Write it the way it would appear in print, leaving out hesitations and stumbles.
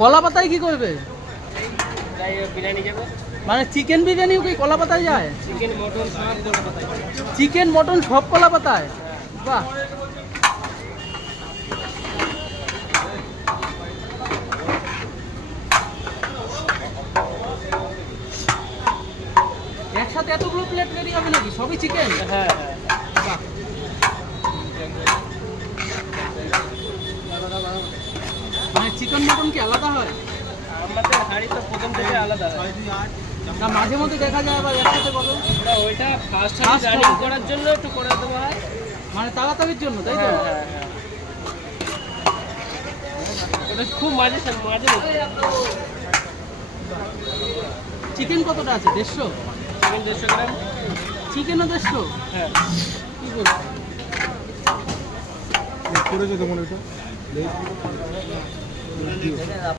কলা পাতায় কি করবে? বিরিয়ানি যাবে, মানে চিকেন বিরিয়ানিও কি কলা পাতায় যায়? চিকেন মটন সব কলা পাতায়। চিকেন মটন সব কলা পাতায়? বাহ। একসাথে এতগুলো প্লেট রেডি হবে নাকি? সবই চিকেন? হ্যাঁ বাহ। মানে চিকেন মটন কি আলাদা হয়? আমাদের হাঁড়ি তো প্রথম থেকে আলাদা হয়। না মাঝে মধ্যে দেখা যায় আবার একসাথে করো? ওইটা ফার্স্ট First রানিং হবে। করার জন্য একটু করে দেওয়া হয়। মানে তাড়াতাড়ির জন্য, তাই তো? হ্যাঁ। ওটা খুব মাঝে মাঝে চিকেন কতটা আছে? 150? চিকেন 150 গ্রাম। চিকেনও 150? হ্যাঁ, কি করবো? করেছো তোমার এটা